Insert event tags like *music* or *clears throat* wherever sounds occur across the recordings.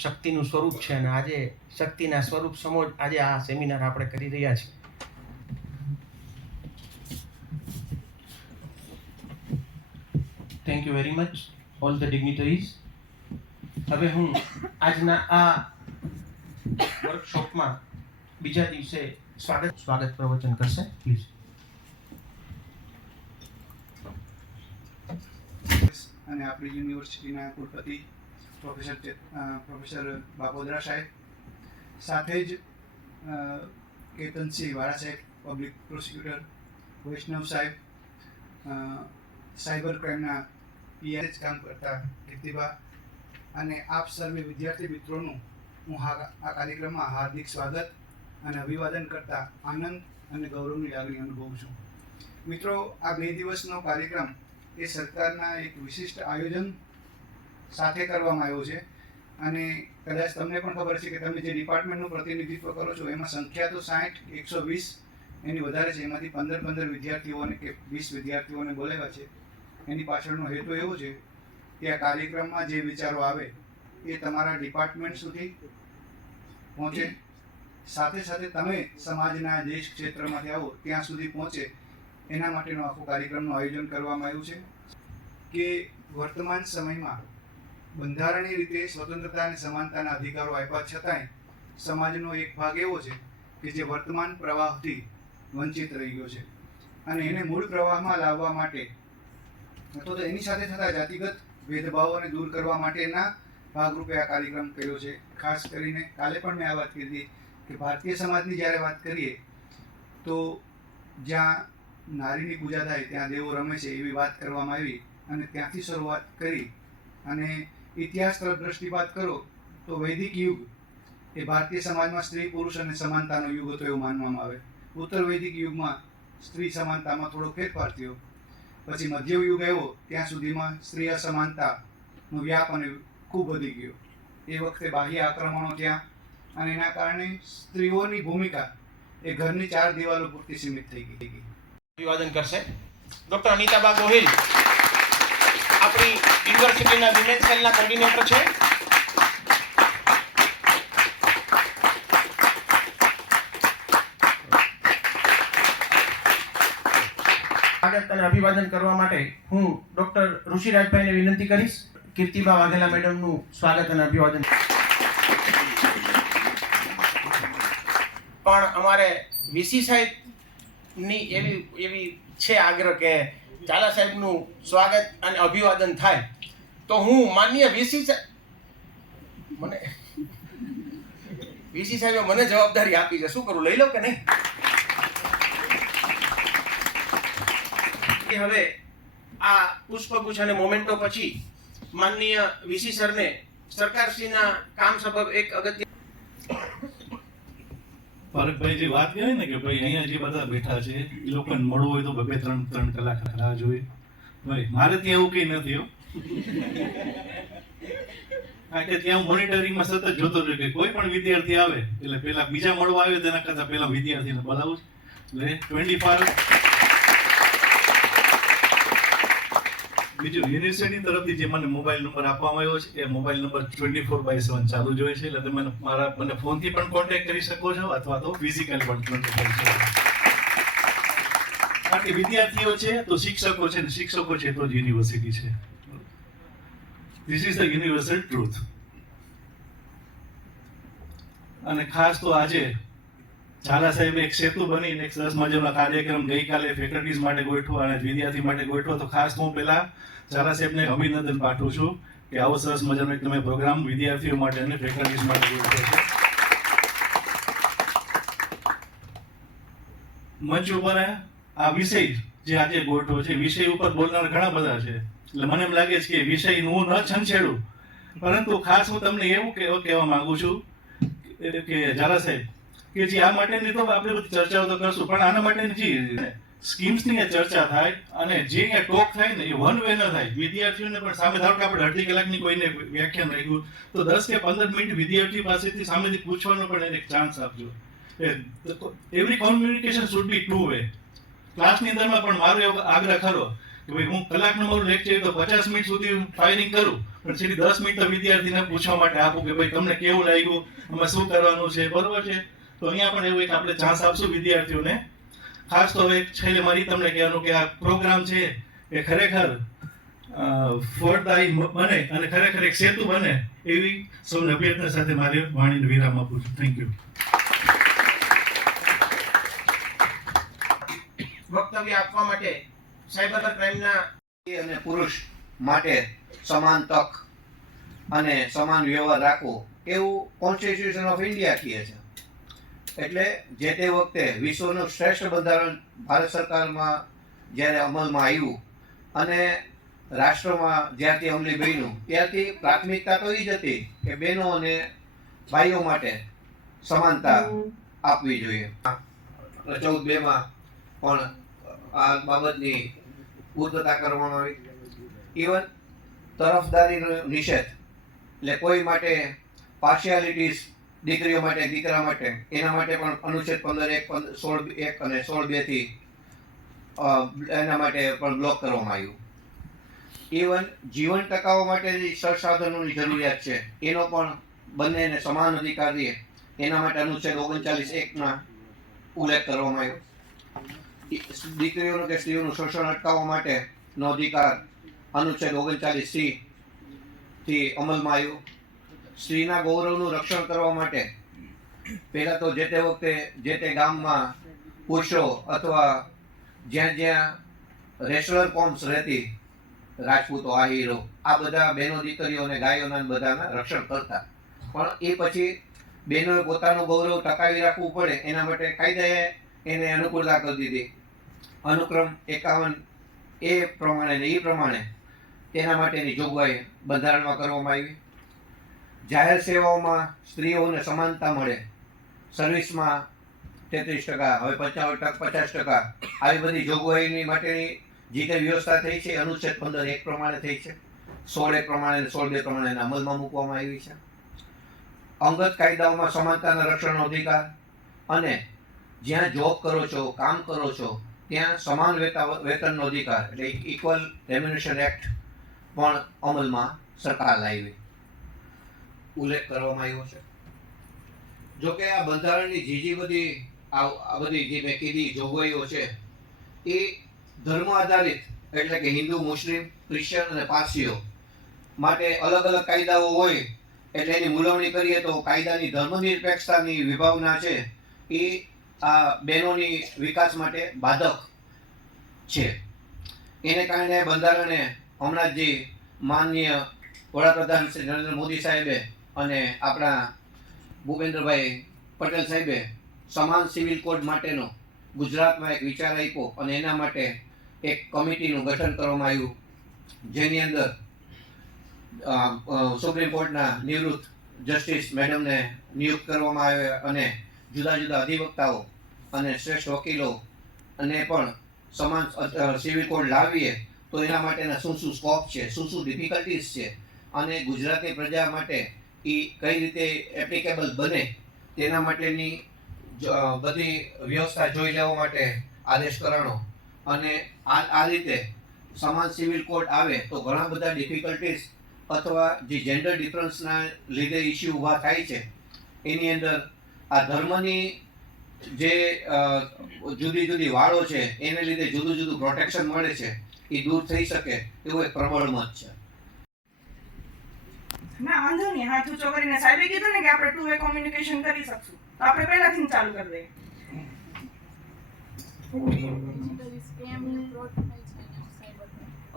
શક્તિનું સ્વરૂપ છે અને આજે શક્તિના સ્વરૂપ સમો આજે આ સેમિનાર આપણે કરી રહ્યા છીએ. Thank you very much all the dignitaries હવે હું આજના આ વર્કશોપમાં બીજા દિવસે સ્વાગત સ્વાગત પ્રવચન કરશે પ્લીઝ અને આપણી યુનિવર્સિટીના કુલપતિ પ્રોફેસર પ્રોફેસર બાપોદરા સાહેબ. સાથે જ કેતનસિંહ વાળા સાહેબ પબ્લિક પ્રોસિક્યુટર વૈષ્ણવ સાહેબ સાયબર ક્રાઇમના પીઆઈ કામ કરતા કીર્તિભા અને આપ સર્વે વિદ્યાર્થી મિત્રોનું હા, આ કાર્યક્રમમાં હાર્દિક સ્વાગત અને અભિવાદન કરતા આનંદ અને ગૌરવની લાગણી અનુભવું છું. મિત્રો, આ બે દિવસનો કાર્યક્રમ એ સરકારના એક વિશિષ્ટ આયોજન સાથે કરવામાં આવ્યો છે. અને કદાચ તમને પણ ખબર છે કે તમે જે ડિપાર્ટમેન્ટનું પ્રતિનિધિત્વ કરો છો, એમાં સંખ્યા તો સાઠ, એકસો વીસ, એની વધારે છે. એમાંથી પંદર પંદર વિદ્યાર્થીઓને કે વીસ વિદ્યાર્થીઓને બોલાવ્યા છે. એની પાછળનો હેતુ એવો છે કે આ કાર્યક્રમમાં જે વિચારો આવે એ તમારા ડિપાર્ટમેન્ટ સુધી પહોંચે. સાથે સાથે તમે સમાજના દેશ ક્ષેત્રમાંથી આવો ત્યાં સુધી પહોંચે. એના માટેનો આખો કાર્યક્રમનું આયોજન કરવામાં આવ્યું છે. કે વર્તમાન સમયમાં બંધારણીય રીતે સ્વતંત્રતા અને સમાનતાના અધિકારો આપ્યા છતાંય સમાજનો એક ભાગ એવો છે કે જે વર્તમાન પ્રવાહથી વંચિત રહી ગયો છે. અને એને મૂળ પ્રવાહમાં લાવવા માટે અથવા તો એની સાથે થતા જાતિગત ભેદભાવોને દૂર કરવા માટેના ભાગરૂપે આ કાર્યક્રમ કર્યો છે. ખાસ કરીને કાલે પણ મેં આ વાત કરી કે ભારતીય સમાજની જ્યારે વાત કરીએ તો જ્યાં નારીની પૂજા થાય ત્યાં દેવો રમે છે એવી વાત કરવામાં આવી અને ત્યાંથી શરૂઆત કરી અને ઇતિહાસ તરફ દ્રષ્ટિપાત કરો, તો વૈદિક યુગ એ ભારતીય સમાજમાં સ્ત્રી, પુરુષ અને સમાનતાનો યુગ હતો એવું માનવામાં આવે. ઉત્તર વૈદિક યુગમાં સ્ત્રી સમાનતામાં થોડો ફેરફાર થયો. પછી મધ્ય યુગ આવ્યો, ત્યાં સુધીમાં સ્ત્રી અસમાનતાનો વ્યાપ અને ખૂબ વધી ગયો. એ વખતે બાહ્ય આક્રમણો ત્યાં અને એના કારણે સ્ત્રીઓની ભૂમિકા એ ઘરની ચાર દિવાલો પૂરતી સીમિત થઈ ગઈ. અભિવાદન કરશે. ડોક્ટર અનિતાબા ગોહિલ આપણી યુનિવર્સિટીના વિમેન્સ સેલના કોર્ડિનેટર છે. સ્વાગત અને અભિવાદન કરવા માટે હું ડોક્ટર ઋષિરાજભાઈને વિનંતી કરીશ. કીર્તિબા વાઘેલા મેડમનું સ્વાગત અને અભિવાદન. પણ અમારે વીસી સાહેબની એવી એવી છે આગ્રહ કે ચાલા સાહેબનું સ્વાગત અને અભિવાદન થાય. તો હું માન્ય વીસી મને વીસી સાહેબે મને જવાબદારી આપી છે. શું કરું? લઈ લઉં કે નહીં? કે હવે આ પુષ્પગુચ્છ અને મોમેન્ટો પછી માનનીય વીસી સરને સરકારશ્રીના કામ સબબ એક અગત્ય પારકભાઈ જે વાત કરી ને કે ભાઈ અહીંયા જે બધા બેઠા છે, એ લોકોને મળવું હોય તો બે, ત્રણ ત્રણ કલાક રાહ જોઈએ ભાઈ, મારે ત્યાં એવું કંઈ નથી હો કે ત્યાં મોનિટરિંગમાં સતત જોતો રહ્યો કે કોઈ પણ વિદ્યાર્થી આવે, એટલે પેલા બીજા મળવા આવે તેના કરતા પેલા વિદ્યાર્થીને બોલાવું. એટલે ટ્વેન્ટી ફાર બીજું યુનિવર્સિટી તરફથી જે મને મોબાઈલ નંબર આપવામાં આવ્યો છે, એ mobile number twenty four by seven ચાલુ જ હોય છે, એટલે તમે મારા મને ફોનથી પણ કોન્ટેક્ટ કરી શકો છો, અથવા તો ફિઝિકલ પણ કોન્ટેક્ટ કરી શકો છો. કારણ કે વિદ્યાર્થીઓ છે, તો શિક્ષકો છે, ને શિક્ષકો છે, તો જ યુનિવર્સિટી છે. This is the universal truth અને ખાસ તો આજે ઝાલા સાહેબ એક સેતુ બની એક સરસ મજાનો કાર્યક્રમ ગઈકાલે ફેકલ્ટીઝ માટે ગોઠવો અને વિદ્યાર્થી માટે ગોઠવો તો ખાસ હું પહેલા ઝાલા સાહેબને અભિનંદન પાઠવું છું કે આવો સરસ મજાનો એક તમે પ્રોગ્રામ વિદ્યાર્થીઓ માટે અને ફેકલ્ટીઝ માટે ગોઠવો છો. મંચ ઉપર આ વિષય જે આજે ગોઠવો છે, વિષય ઉપર બોલનાર ઘણા બધા છે. એટલે મને એમ લાગે છે કે વિષય હું ન છંછેડું. પરંતુ ખાસ હું તમને એવું કહેવા માંગુ છું કે ઝાલા સાહેબ કે જે, આ માટેની તો આપણે બધી ચર્ચાઓ તો કરશું, પણ આના માટેની જે સ્કીમ્સની ચર્ચા થાય અને જે અહીંયા ટોક થાય ને એ વન વે ન થાય, વિદ્યાર્થીઓને પણ સામે ધારો કે આપણે અડધી કલાકની કોઈને વ્યાખ્યાન રાખ્યું, તો દસ કે પંદર મિનિટ વિદ્યાર્થી પાસેથી સામેથી પૂછવાનો પણ એને ચાન્સ આપજો. Every communication should be two way ક્લાસની અંદરમાં પણ મારો એવો આગ્રહ ખરો કે ભાઈ, હું કલાકનું મારું લેક્ચર તો પચાસ મિનિટ સુધી ફાયરિંગ કરું, પણ છેલ્લી દસ મિનિટ તો વિદ્યાર્થીને પૂછવા માટે આપું કે ભાઈ, તમને કેવું લાગ્યું? અમે શું કરવાનું છે? બરોબર છે? તો અહીંયા પણ એવું એક આપણે ચાન્સ આપશું વિદ્યાર્થીઓને. ખાસ તો હવે છેલ્લે મારી તમને કહેવાનું કે આ પ્રોગ્રામ છે એ ખરેખર ફળદાયી બને અને ખરેખર એક સેતુ બને એવી સૌને અભ્યર્થના સાથે મારી વાણીને વિરામ આપું છું. થેન્ક યુ વક્તવ્ય આપવા માટે સાયબર ક્રાઇમના અને પુરુષ માટે સમાન તક અને સમાન વ્યવહાર રાખવો એવું કોન્સ્ટિટ્યુશન ઓફ ઇન્ડિયા કહે છે. એટલે જે તે વખતે વિશ્વનું શ્રેષ્ઠ બંધારણ ભારત સરકારમાં જ્યારે અમલમાં આવ્યું અને રાષ્ટ્રમાં જ્યારથી અમલી બન્યું ત્યારથી પ્રાથમિકતા તો એ જ હતી કે બહેનો અને ભાઈઓ માટે સમાનતા આપવી જોઈએ. ચૌદ બેમાં પણ આ બાબતની પૂર્તતા કરવામાં આવી. ઇવન તરફદારીનો નિષેધ એટલે કોઈ માટે પાર્શિયાલિટીઝ દીકરીઓ માટે, દીકરા માટે. એના માટે પણ અનુચ્છેદ પંદર એક સોળ એક અને સોળ બેથી એના માટે પણ બ્લોક કરવામાં આવ્યું. ઇવન જીવન ટકાવવા માટેની સંસાધનોની જરૂરિયાત છે. એનો પણ બંનેને સમાન અધિકાર દે એના માટે અનુચ્છેદ ઓગણચાલીસ એકમાં ઉલ્લેખ કરવામાં આવ્યો. દીકરીઓનું કે સ્ત્રીઓનું શોષણ અટકાવવા માટેનો અધિકાર અનુચ્છેદ ઓગણચાલીસ સી થી અમલમાં આવ્યો. સ્ત્રીના ગૌરવનું રક્ષણ કરવા માટે પહેલા તો જે તે વખતે જે તે ગામમાં પુરુષો અથવા જ્યાં જ્યાં રેસલર કોમ્સ રહેતી રાજપૂતો આહીરો આ બધા બહેનો, દીકરીઓ અને ગાયોના બધાના રક્ષણ કરતા. પણ એ પછી બહેનોએ પોતાનું ગૌરવ ટકાવી રાખવું પડે, એના માટે કાયદાએ એને અનુકૂળતા કરી દીધી. અનુક્રમ એકાવન એ પ્રમાણે ને એ પ્રમાણે તેના માટેની જોગવાઈ બંધારણમાં કરવામાં આવી. જાહેર સેવાઓમાં સ્ત્રીઓને સમાનતા મળે. સર્વિસમાં તેત્રીસ ટકા, હવે પચાસ ટકા પચાસ ટકા. આવી બધી જોગવાઈની માટેની જે કંઈ વ્યવસ્થા થઈ છે, અનુચ્છેદ પંદર એક પ્રમાણે થઈ છે. સોળ એક પ્રમાણે સોળ બે પ્રમાણે અમલમાં મૂકવામાં આવી છે. અંગત કાયદાઓમાં સમાનતાના રક્ષણનો અધિકાર અને જ્યાં જોબ કરો છો, કામ કરો છો, ત્યાં સમાન વેતા, વેતનનો અધિકાર. એટલે ઇક્વલ રેમ્યુનેશન એક્ટ પણ અમલમાં સરકાર લાવી. ઉલ્લેખ કરવામાં આવ્યો છે. જો કે આ બંધારણની જીજી બધી આ આ બધી જે મેં કીધી જોગવાઈઓ છે, એ ધર્મ આધારિત એટલે કે હિન્દુ, મુસ્લિમ ક્રિશ્ચન અને પારસીઓ માટે અલગ અલગ કાયદાઓ હોય એટલે એની મૂલવણી કરીએ તો કાયદાની ધર્મનિરપેક્ષતાની વિભાવના છે, એ આ બહેનોની વિકાસ માટે બાધક છે. એને કારણે બંધારણે હમણાં જે માનનીય વડાપ્રધાન શ્રી નરેન્દ્ર મોદી સાહેબે અને આપણા ભૂપેન્દ્રભાઈ પટેલ સાહેબે સમાન સિવિલ કોડ માટેનો ગુજરાતમાં એક વિચાર આપ્યો અને એના માટે એક કમિટીનું ગઠન કરવામાં આવ્યું, જેની અંદર સુપ્રીમ કોર્ટના નિવૃત્ત જસ્ટિસ મેડમને નિયુક્ત કરવામાં આવે અને જુદા જુદા અધિવક્તાઓ અને શ્રેષ્ઠ વકીલો અને પણ સમાન સિવિલ કોડ લાવીએ તો એના માટેના શું શું સ્કોપ છે, શું શું ડિફિકલ્ટીઝ છે અને ગુજરાતી પ્રજા માટે એ કઈ રીતે એપ્લિકેબલ બને, તેના માટેની બધી વ્યવસ્થા જોઈ લેવા માટે આદેશ કરાણો અને આ આ રીતે સમાન સિવિલ કોડ આવે તો ઘણા બધા ડિફિકલ્ટીઝ અથવા જે જેન્ડર ડિફરન્સના લીધે ઇસ્યુ ઊભા થાય છે, એની અંદર આ ધર્મની જે જુદી જુદી વાળો છે, એને લીધે જુદું જુદું પ્રોટેક્શન મળે છે, એ દૂર થઈ શકે, એવું એક પ્રબળ મત છે. ના, વાંધો નહીં. હા ઊંચો કરીને સાહેબે કીધું ને કે આપણે ટુ વે કોમ્યુનિકેશન કરી શકશું. તો આપણે પહેલાથી ચાલુ કરી દઈએ.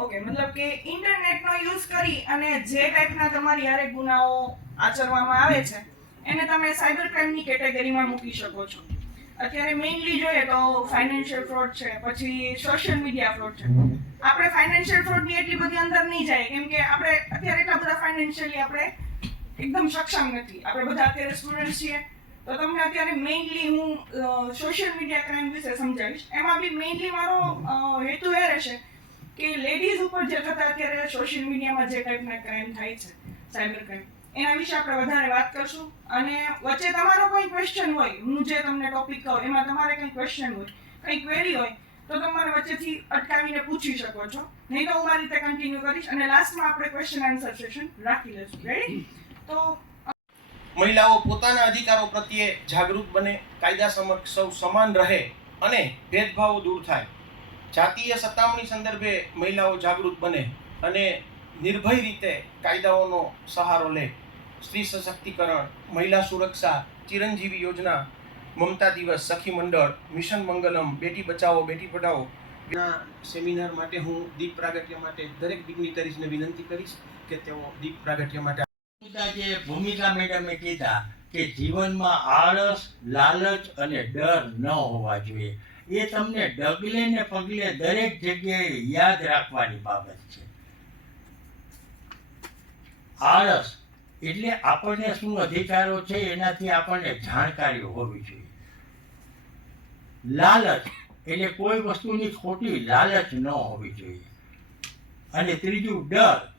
ઓકે મતલબ કે ઇન્ટરનેટનો યુઝ કરી અને જે ટાઈપના તમારી હારે ગુનાઓ આચરવામાં આવે છે, એને તમે સાયબર ક્રાઇમની કેટેગરીમાં મૂકી શકો છો. અત્યારે મેઇનલી જોઈએ તો ફાઇનાન્શિયલ ફ્રોડ છે, પછી સોશિયલ મીડિયા ફ્રોડ છે. આપણે ફાઇનાન્શિયલ ફ્રોડની એટલી બધી અંદર નહીં જાય, કેમ કે આપણે ફાઇનાન્શિયલી આપણે એકદમ સક્ષમ નથી. આપણે બધા અત્યારે સ્ટુડન્ટ છીએ. તો તમને અત્યારે મેઇનલી હું સોશિયલ મીડિયા ક્રાઇમ વિશે સમજાવીશ. એમાં બી મેઇનલી મારો હેતુ એ રહેશે કે લેડીઝ ઉપર જે થતા અત્યારે સોશિયલ મીડિયામાં જે ટાઈપના ક્રાઇમ થાય છે સાયબર ક્રાઇમ એના વિશે આપણે વધારે વાત કરશું. અને વચ્ચે તમારો કોઈ ક્વેશ્ચન હોય, હું જે તમને ટોપિક કહું, એમાં તમારે કંઈ ક્વેશ્ચન હોય કંઈ ક્વેરી હોય, તો તમારે વચ્ચેથી અટકાવીને પૂછી શકો છો. નહીં તો હું મારી રીતે કન્ટિન્યુ કરીશ અને લાસ્ટમાં આપણે ક્વેશ્ચન આન્સર સેશન રાખી લઈશું. રેડી તો, મહિલાઓ પોતાના અધિકારો પ્રત્યે જાગૃત બને, કાયદા સમક્ષ સૌ સમાન રહે અને ભેદભાવો દૂર થાય. જાતીય સતામણી સંદર્ભે મહિલાઓ જાગૃત બને અને નિર્ભય રીતે કાયદાઓનો સહારો લે. સ્ત્રી સશક્તિકરણ, મહિલા સુરક્ષા, ચિરંજીવી યોજના, મમતા દિવસ, સખી મંડળ, મિશન મંગલમ, બેટી બચાવો, બેટી પઢાઓ સેમિનાર માટે હું દીપ પ્રાગટ્ય માટે દરેક ડિગ્નિટરીઝને વિનંતી કરીશ કે તેઓ દીપ પ્રાગટ્ય માટે જે ભૂમિકા મેડમે કીધા કે જીવનમાં આળસ, લાલચ અને ડર ન હોવા જોઈએ. એ તમને ડગલે ને પગલે દરેક જગ્યાએ યાદ રાખવાની બાબત છે. આળસ એટલે આપણને શું અધિકારો છે એનાથી આપણને જાણકારી હોવી જોઈએ. લાલચ એટલે કોઈ વસ્તુની ખોટી લાલચ ન હોવી જોઈએ. અને ત્રીજું, ડર.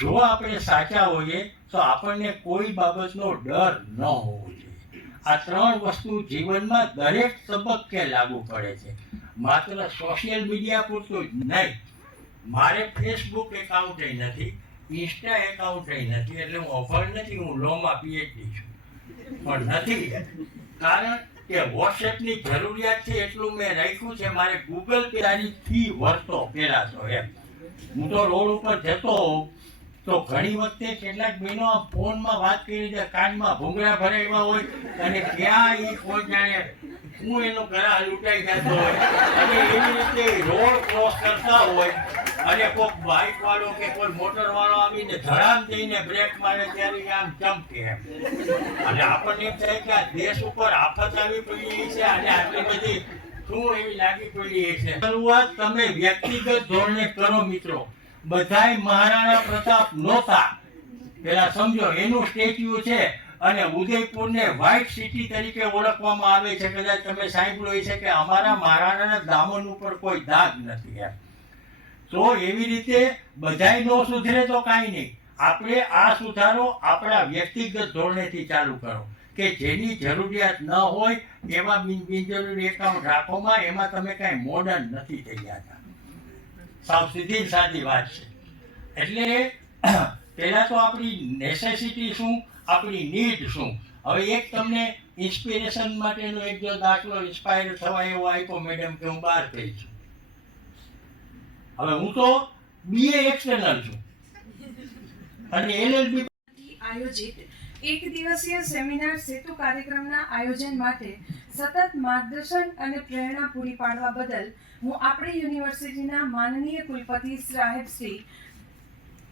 જો આપણે સાચા હોઈએ, તો આપણને કોઈ બાબતનો ડર ન હોવો જોઈએ. આ ત્રણ વસ્તુ જીવનમાં દરેક તબક્કે લાગુ પડે છે. માત્ર સોશિયલ મીડિયા પૂરતું જ નહીં. મારે ફેસબુક એકાઉન્ટ નથી, ઇન્સ્ટા એકાઉન્ટ નથી, એટલે હું અભણ નથી, હું લોમાં પીએચડી છું. પણ નથી. કારણ કે વોટ્સએપની જરૂરિયાત છે એટલું મેં રાખ્યું છે, મારે ગૂગલ પે આની ફી વર્તો પહેરાશો એમ. હું તો રોડ ઉપર જતો હોઉં તો ઘણી વખતે કેટલાક મહિનો ફોનમાં વાત કરી છે કાનમાં ભૂંગળા ભરાયેલા હોય અને ક્યાં એ કોઈ જાણે હું એનો ઘરા લૂંટાઈ જતો હોય. અને એવી રીતે રોડ ક્રોસ કરતા હોય અને કોઈક બાઇક વાળો કે કોઈ મોટર વાળો આવીને ધડામ જઈને બ્રેક મારે ત્યારે આમ ચમકે એમ. અને આપણને એમ થાય કે આ દેશ ઉપર આફત આવી પડી છે અને આટલી બધી શું એવી લાગી પડી છે? શરૂઆત તમે વ્યક્તિગત ધોરણે કરો મિત્રો. બધાય મહારાણા પ્રતાપ નહોતા. પેલા સમજો, એનું સ્ટેચ્યુ છે અને ઉદયપુરને વ્હાઇટ સિટી તરીકે ઓળખવામાં આવે છે. કદાચ તમે સાંભળ્યું છે કે અમારા મહારાણાના દામન ઉપર કોઈ દાગ નથી એમ. તો એવી રીતે બધાય નો સુધરે તો કાંઈ નહીં. આપણે આ સુધારો આપણા વ્યક્તિગત ધોરણેથી ચાલુ કરો. કે જેની જરૂરિયાત ન હોય એવા બિન બિનજરૂરી એકાઉન્ટ રાખોમાં, એમાં તમે કાંઈ મોડર્ન નથી થઈ ગયા સાવ સીધી ને વાત છે. એટલે *clears throat* પહેલા તો આપણી નેસેસિટી શું? આપણી નીડ શું? હવે એક તમને ઇન્સ્પિરેશન માટેનો એક જો દાખલો ઇન્સ્પાયર થવા એવો આપ્યો મેડમ કે હું બહાર થઈ છું. હવે હું તો બીએ એક્સટર્નલ છું. અને એલએલબી આયોજિત એક દિવસીય સેમિનાર સેતુ કાર્યક્રમના આયોજન માટે સતત માર્ગદર્શન અને પ્રેરણા પૂરી પાડવા બદલ હું આપણી યુનિવર્સિટીના માનનીય કુલપતિ સાહેબ શ્રી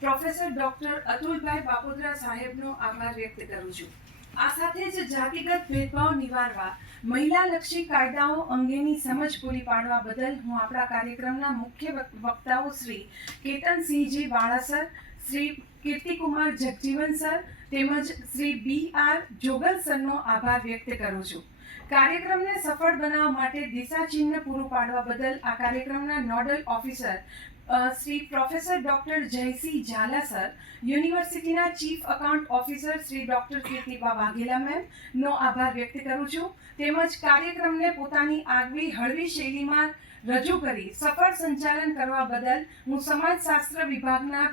પ્રોફેસર ડોક્ટર અતુલભાઈ બાપોદરા સાહેબનો આભાર વ્યક્ત કરું છું. આ સાથે જ જાતિગત ભેદભાવ નિવારવા, મહિલાલક્ષી કાયદાઓ અંગેની સમજ પૂરી પાડવા બદલ હું આપણા કાર્યક્રમના મુખ્ય વક્તાઓ શ્રી કેતનસિંહજી વાળાસર, શ્રી કીર્તિકુમાર જગજીવન સર તેમજ શ્રી બી આર જોગલ સરનો આભાર વ્યક્ત કરું છું. કાર્યક્રમને સફળ બનાવવા માટે દિશા ચિહ્ન પૂરું પાડવા બદલ આ કાર્યક્રમના nodal officer Shri professor doctor Jaysinh Zala sir, યુનિવર્સિટીના chief account officer Shri doctor Kirtiba Vaghela ma'am નો આભાર વ્યક્ત કરું છું. તેમજ કાર્યક્રમને પોતાની આગવી હળવી શૈલીમાં રજૂ કરી સફળ સંચાલન કરવા બદલ હું સમાજશાસ્ત્ર વિભાગના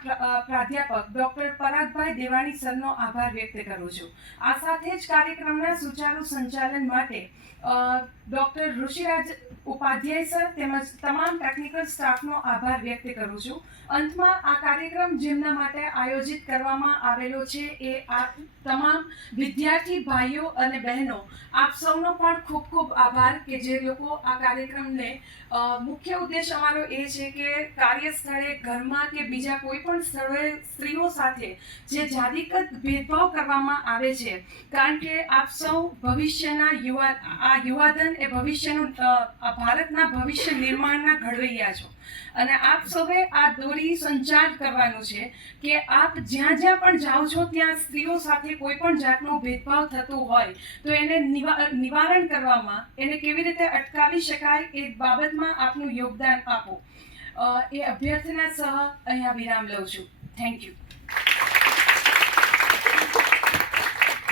પ્રાધ્યાપક ડોક્ટર પરાગભાઈ દેવાણી સરનો આભાર વ્યક્ત કરું છું. આ સાથે જ કાર્યક્રમના સુચારુ સંચાલન માટે ડોક્ટર ઋષિરાજ ઉપાધ્યાય સર તેમજ તમામ ટેકનિકલ સ્ટાફનો આભાર વ્યક્ત કરું છું. અંતમાં આ કાર્યક્રમ જેમના માટે આયોજિત કરવામાં આવેલો છે એ આ તમામ વિદ્યાર્થી ભાઈઓ અને બહેનો, આપ સૌનો પણ ખૂબ ખૂબ આભાર કે જે લોકો આ કાર્યક્રમને મુખ્ય ઉદ્દેશ અમારો એ છે કે કાર્યસ્થળે, ઘરમાં કે બીજા કોઈ પણ સ્થળોએ સ્ત્રીઓ સાથે જે જાતિગત ભેદભાવ કરવામાં આવે છે. કારણ કે આપ સૌ ભવિષ્યના યુવા, આ યુવાધન એ ભવિષ્યનું ભારતના ભવિષ્ય નિર્માણના ઘડવૈયા છો. અને આપ સૌએ આ દોરી સંચાર કરવાનું છે કે આપ જ્યાં જ્યાં પણ જાઓ છો, ત્યાં સ્ત્રીઓ સાથે કોઈ પણ જાતનો ભેદભાવ થતો હોય, તો એને નિવા- નિવારણ કરવામાં એને કેવી રીતે અટકાવી શકાય એ બાબતમાં આપનું યોગદાન આપો. એ અભ્યર્થના સહ અહીંયા વિરામ લઉં છું. Thank you